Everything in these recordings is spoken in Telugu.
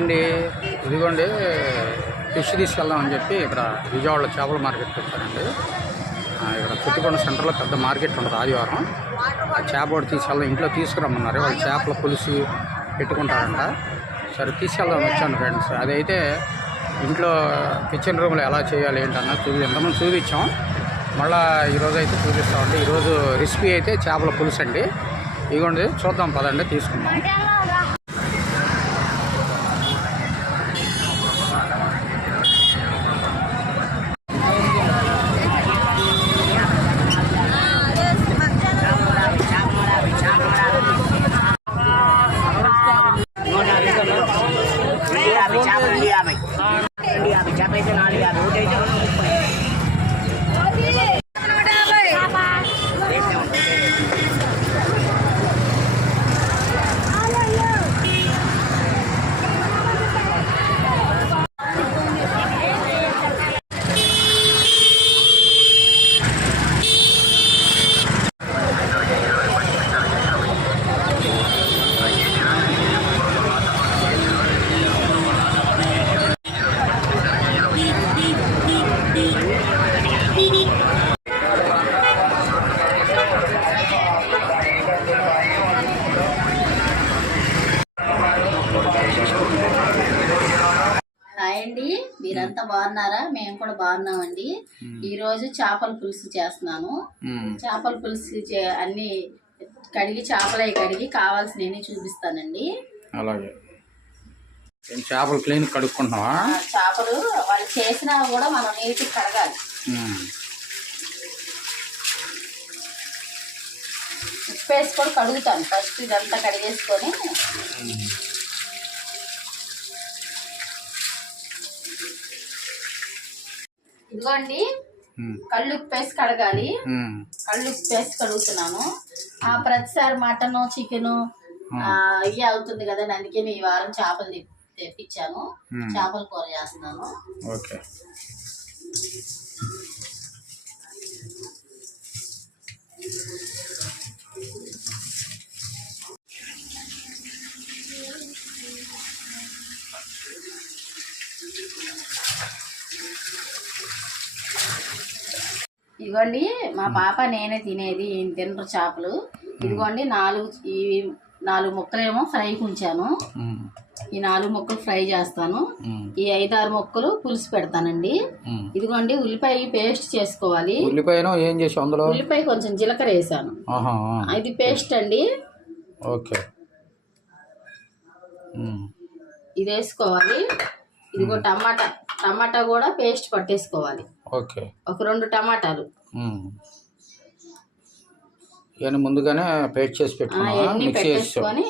అండి, ఇదిగోండి ఫిష్ తీసుకెళ్దామని చెప్పి ఇక్కడ విజయవాడలో చేపల మార్కెట్కి వచ్చానండి. ఇక్కడ చుట్టుకొండ సెంటర్లో పెద్ద మార్కెట్ ఉంటుంది ఆదివారం. ఆ చేప ఒకటి తీసుకెళ్దాం, ఇంట్లో తీసుకురమ్మన్నారు. వాళ్ళు చేపల పులుసు పెట్టుకుంటారంట. సరే తీసుకెళ్దామని వచ్చాను ఫ్రెండ్స్. అదైతే ఇంట్లో కిచెన్ రూమ్లో ఎలా చేయాలి ఏంటన్నా ఎంతమంది చూపించాం. మళ్ళీ ఈరోజు అయితే చూపిస్తామండి. ఈరోజు రెసిపీ అయితే చేపల పులుసు అండి. ఇదిగోండి చూద్దాం పదండి, తీసుకుందాం. మీరంతా బాగున్నారా? మేము కూడా బాగున్నామండి. ఈ రోజు చేపల పులుసు చేస్తున్నాను. చేపల పులుసు అన్ని కడిగి చేపలు కడిగి కావాల్సినవి చూపిస్తానండి. అలాగే చేపలు క్లీన్ కడుక్కుంటున్నావా? చేపలు వాళ్ళు చేసినా కూడా మనం నీటికి కడగాలి. ఉప్పు వేసుకొని కడుగుతాను. ఫస్ట్ ఇదంతా కడిగేసుకొని ఇదిగోండి కళ్ళు ఉప్పు వేసి కడగాలి. కళ్ళు ఉప్పు వేసి కడుగుతున్నాను. ప్రతిసారి మటన్ చికెన్ ఇవి అవుతుంది కదండి, అందుకే ఈ వారం చేపలు తెప్పించాను. చేపల కూర చేస్తున్నాను. ఇదిగోండి మా పాప నేనే తినేది, ఏం తినరు చేపలు. ఇదిగోండి 4 ముక్కలేమో ఫ్రైకి ఉంచాను. ఈ 4 ముక్కలు ఫ్రై చేస్తాను. ఈ 5-6 ముక్కలు పులుసు పెడతానండి. ఇదిగోండి ఉల్లిపాయ పేస్ట్ చేసుకోవాలి. ఉల్లిపాయ కొంచెం జీలకర్ర వేసాను. ఇది పేస్ట్ అండి. ఇది వేసుకోవాలి. ఇదిగో టమాటా కూడా పేస్ట్ పట్టేసుకోవాలి. ఒక 2 టమాటాలు ముందుగానే పేస్ట్ చేసి పెట్టేసుకొని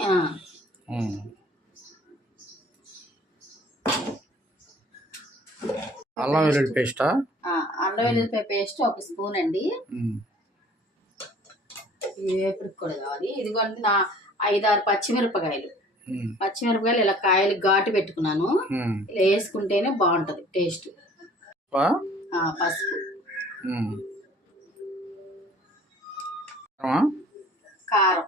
అల్లం వెల్లుల్లి పేస్ట్, అల్లం వెల్లుల్లిపాయ పేస్ట్ 1 స్పూన్ అండి. ఇది వేపుడికి కూడా కావాలి. ఇదిగోండి 5-6 పచ్చిమిరపకాయలు ఇలా కాయలు ఘాటు పెట్టుకున్నాను. ఇలా వేసుకుంటేనే బాగుంటది టేస్ట్. పసుపు, కారం,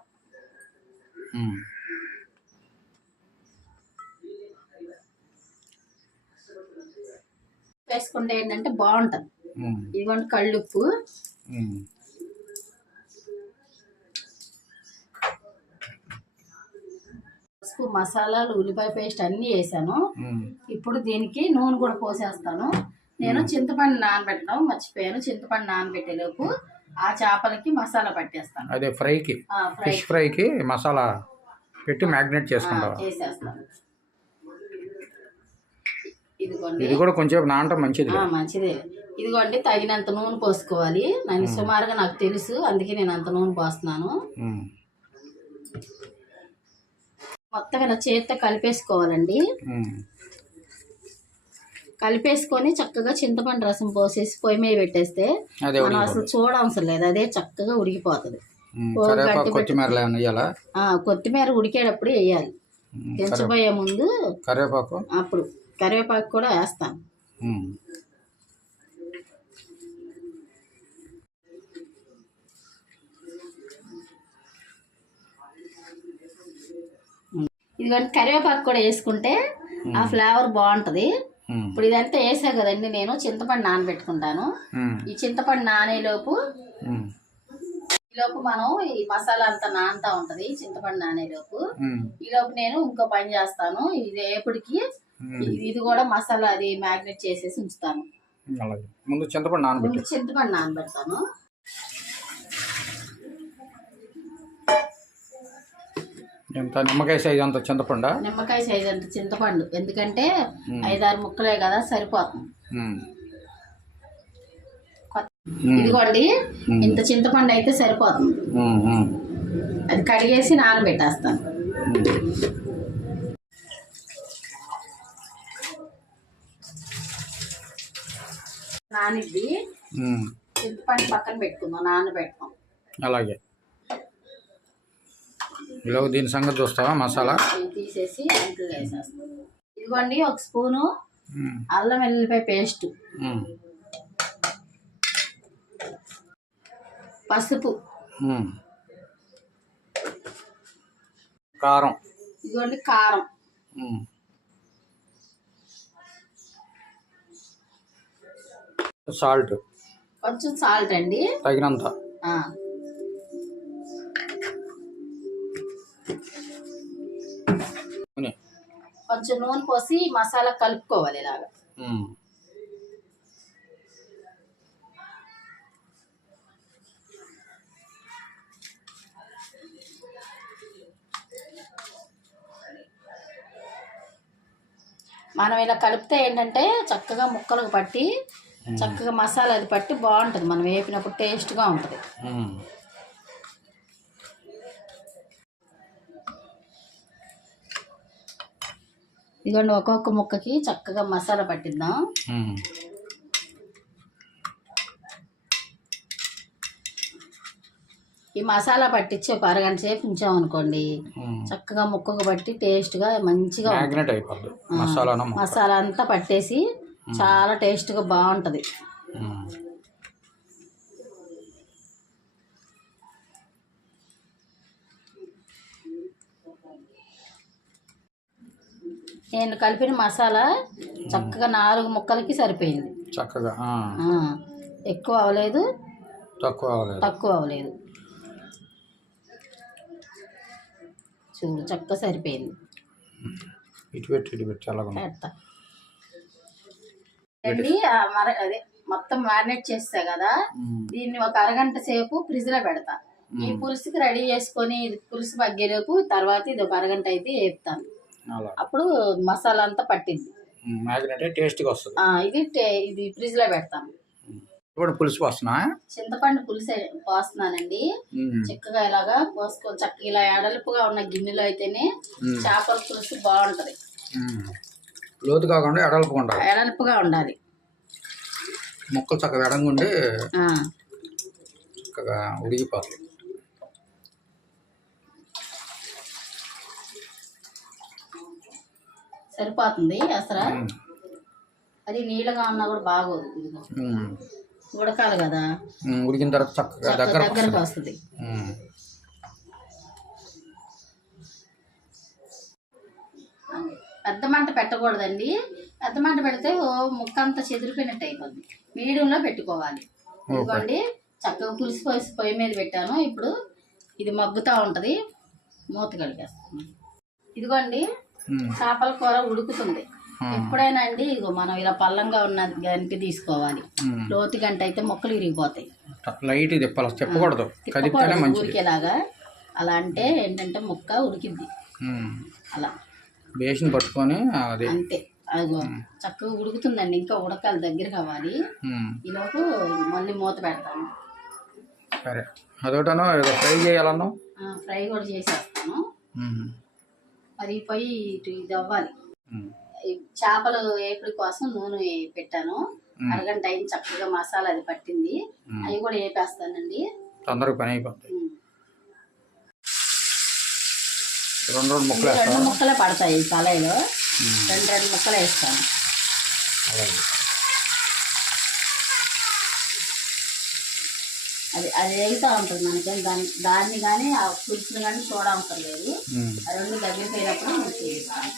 వేసుకుంటే ఏంటంటే బాగుంటది. ఇదిగోండి కళ్ళుప్పు, పసుపు, మసాలాలు, ఉల్లిపాయ పేస్ట్ అన్ని వేసాను. ఇప్పుడు దీనికి నూనె కూడా పోసేస్తాను. నేను చింతపండు నానబెట్టడం మర్చిపోయాను. చింతపండు నానబెట్టేలోపు ఆ చేపలకి మసాలా పట్టేస్తాను. అదే ఫిష్ ఫ్రైకి మసాలా పెట్టి మ్యాగ్నేట్ చేసేస్తాను. ఇది కూడా కొంచెం నానటం మంచిదే. ఇదిగోండి తగినంత నూనె పోసుకోవాలి. సుమారుగా నాకు తెలుసు, అందుకే నేను అంత నూనె పోస్తున్నాను. మొత్తం ఇలా చేత్తో కలిపేసుకోవాలండి. కలిపేసుకొని చక్కగా చింతపండు రసం పోసేసి పొయ్యి మీద పెట్టేస్తే మనం అసలు చూడవసరం లేదు, అదే చక్కగా ఉడికిపోతుంది. కొత్తిమీర ఉడికేటప్పుడు వేయాలి. దించబోయే ముందు అప్పుడు కరివేపాకు కూడా వేస్తాను. ఇదిగోండి కరివేపాకు కూడా వేసుకుంటే ఆ ఫ్లేవర్ బాగుంటది. ఇప్పుడు ఇదంతా వేసా కదండి, నేను చింతపండు నానబెట్టుకుంటాను. ఈ చింతపండు నానేలోపు మనం ఈ మసాలా అంతా నానుతా ఉంటది. చింతపండు నానేలోపు ఈలోపు నేను ఇంకో పని చేస్తాను. ఇది ఎప్పటికి ఇది కూడా మసాలా అది మ్యాగ్నేట్ చేసేసి ఉంచుతాను. ముందు చింతపండు నానబెడతాను. ఎంత నిమ్మకాయ సైజ్ అంత చింతపండు? నిమ్మకాయ సైజ్ అంత చింతపండు, ఎందుకంటే 5-6 ముక్కలే కదా, సరిపోతుంది. ఇదిగోండి, ఇంత చింతపండు అయితే సరిపోతుంది. అది కడిగేసి నానబెట్టేస్తాను. నానిద్ది, చింతపండు పక్కన పెట్టుకుందాం, నానబెడతాం. అలాగే ఇలా దీని సంగతి చూస్తావా? మసాలా తీసేసి అంట్లో వేసేస్తాం. ఇదిగోండి, 1 స్పూను అల్లం వెల్లుల్లిపాయ పేస్ట్, పసుపు, కారం, ఇదిగోండి కారం, సాల్ట్, కొంచెం సాల్ట్ అండి తగినంత, కొంచెం నూనె పోసి మసాలా కలుపుకోవాలి ఇలాగా. మనం ఇలా కలిపితే ఏంటంటే చక్కగా ముక్కలకు పట్టి చక్కగా మసాలా అది పట్టి బాగుంటుంది. మనం వేపినప్పుడు టేస్ట్గా ఉంటుంది. ఇదిగోండి, ఒక్కొక్క ముక్కకి చక్కగా మసాలా పట్టిద్దాం. ఈ మసాలా పట్టించి ఒక అరగంట సేపు ఉంచామనుకోండి, చక్కగా ముక్కకు పట్టి టేస్ట్గా మంచిగా మసాలా అంతా పట్టేసి చాలా టేస్ట్గా బాగుంటుంది. నేను కలిపిన మసాలా చక్కగా 4 ముక్కలకి సరిపోయింది. చక్కగా ఎక్కువ అవ్వలేదు, తక్కువ అవ్వలేదు. చూడు, చక్కగా సరిపోయింది. పెడతా అండి. అదే మొత్తం మ్యారినేట్ చేస్తా కదా, దీన్ని ఒక అరగంట సేపు ఫ్రిడ్జ్ లో పెడతా. ఈ పులుసుకి రెడీ చేసుకొని పులుసు మగ్గేలోపు తర్వాత ఇది ఒక అరగంట అయితే వేపుతాను. అప్పుడు మసాలా అంతా పట్టింది, ఇది ఫ్రిడ్జ్ లో పెడతాను. పులుసు పోస్తున్నా, చింతపండు పులుసు పోస్తున్నానండి. చిక్కగా ఇలాగా పోసుకో, చక్కగా ఇలా ఎడల్పుగా ఉన్న గిన్నెలో అయితేనే చేపల పులుసు బాగుంటది. లోతు కాకుండా ఎడల్పుగా ఉండాలి. ముక్కలు చక్కగా ఎడంగుండి చక్కగా ఉడికిపోతాయి. సరిపోతుంది. అసలు అది నీళ్ళగా ఉన్నా కూడా బాగోదు. ఉడకాలి కదా, ఉడికిన తర్వాత చక్కగా దగ్గరకు వస్తుంది. పెద్ద మంట పెట్టకూడదండి. పెద్ద మంట పెడితే ముక్క అంతా చెదిరిపోయినట్టు అయిపోద్ది. మీడియంలో పెట్టుకోవాలి. ఇదిగోండి, చక్కగా పులుసు పోసి పొయ్యి మీద పెట్టాను. ఇప్పుడు ఇది మగ్గుతూ ఉంటుంది. మూత కలిపేస్తాను. ఇదిగోండి, చేపల కూర ఉడుకుతుంది. ఎప్పుడైనా అండి ఇగో మనం ఇలా పల్లంగా ఉన్న గంటి తీసుకోవాలి. లోతు గంట అయితే మొక్కలు ఇరిగిపోతాయి. లైట్ చెప్పకూడదు, ఉడికేలాగా. అలా అంటే ఏంటంటే ముక్క ఉడికిద్ది. అలా బేషన్ పట్టుకొని అంతే. అదిగో చక్కగా ఉడుకుతుందండి. ఇంకా ఉడకాలి, దగ్గర కావాలి. ఈలోపు మళ్ళీ మూత పెడతాను. సరే, అదొకటను ఫ్రై చేయాలను. ఫ్రై కూడా చేసేస్తాను. మరి పొయ్యి ఇది అవ్వాలి. చేపలు వేపుడు కోసం నూనె పెట్టాను. అరగంట అయిన చక్కగా మసాలా అది పట్టింది. అవి కూడా వేపేస్తానండి, తొందరగా పని అయిపోతాయి. 2 ముక్కలే పడతాయి కళాయిలో. 2 ముక్కలు వేస్తాను. అది వేగుతూ ఉంటుంది. మనకేం దాన్ని కానీ ఆ పులుసుని కానీ చూడవసరం లేదు. 2 దగ్గరికి అయినప్పుడు వేస్తాను.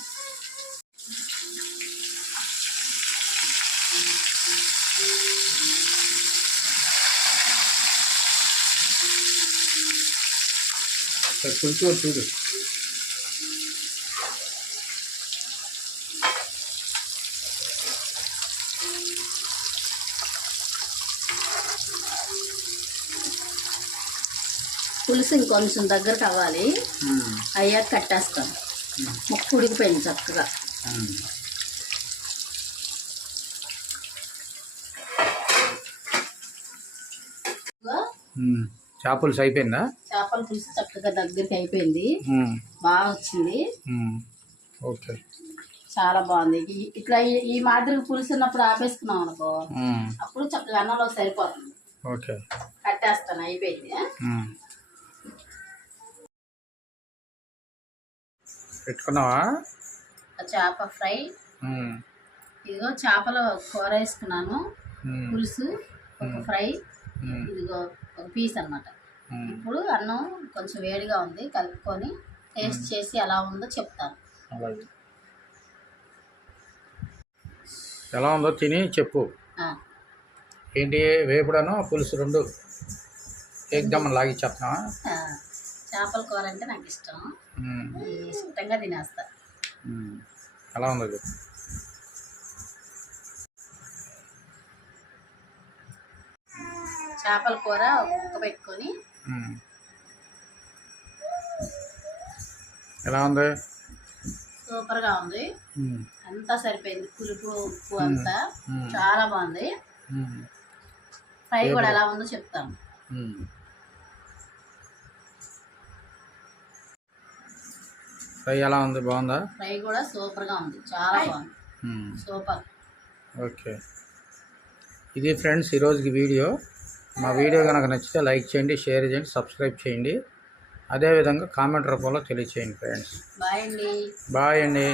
పులుసు చూడు. పులుసు ఇంకొంచెం దగ్గరకు అవ్వాలి. అయ్యాక కట్టేస్తాను. ముక్క ఉడికిపోయింది చక్కగా. చేపల పులుసు అయిపోయిందా? చేపల పులుసు చక్కగా దగ్గరికి అయిపోయింది. బాగా వచ్చింది. ఓకే, చాలా బాగుంది. ఇట్లా ఈ మాదిరి పులుసు ఉన్నప్పుడు ఆపేసుకున్నాం అనుకో, అప్పుడు చక్కగా అన్నంలో సరిపోతుంది. ఓకే, కట్టేస్తాను. అయిపోయింది. పెట్టుకున్నావా? చేప ఫ్రై. ఇదిగో చేపల కూర వేసుకున్నాను. పులుసు ఒక ఫ్రై. ఇదిగో ఒక పీస్ అన్నమాట. ఇప్పుడు అన్నం కొంచెం వేడిగా ఉంది, కలుపుకొని టేస్ట్ చేసి ఎలా ఉందో చెప్తాను. ఎలా ఉందో తిని చెప్పు. ఏంటి వేపుడను పులుసు రెండు ఎగ్దమ్ లాగి చెప్తావా? చేపల కూర అంటే నాకు ఇష్టం. ఇష్టంగా తినేస్తా. ఎలా ఉందో చెప్పు. చేపల కూర ఉక్క పెట్టుకొని. ఎలా ఉంది? సూపర్గా ఉంది. అంతా సరిపోయింది. పులుపు ఉప్పు అంతా చాలా బాగుంది. ఫ్రై కూడా ఎలా ఉందో చెప్తాను. ఫ్రై ఎలా ఉంది? బాగుందా? ఫ్రై కూడా సూపర్గా ఉంది. చాలా బాగుంది. సూపర్. ఓకే, ఇది ఫ్రెండ్స్ ఈరోజుకి వీడియో. మా వీడియో కనుక నచ్చితే లైక్ చేయండి, షేర్ చేయండి, సబ్స్క్రైబ్ చేయండి. అదేవిధంగా కామెంట్ రూపంలో తెలియచేయండి ఫ్రెండ్స్. బాయ్ అండి. బాయ్ అండి.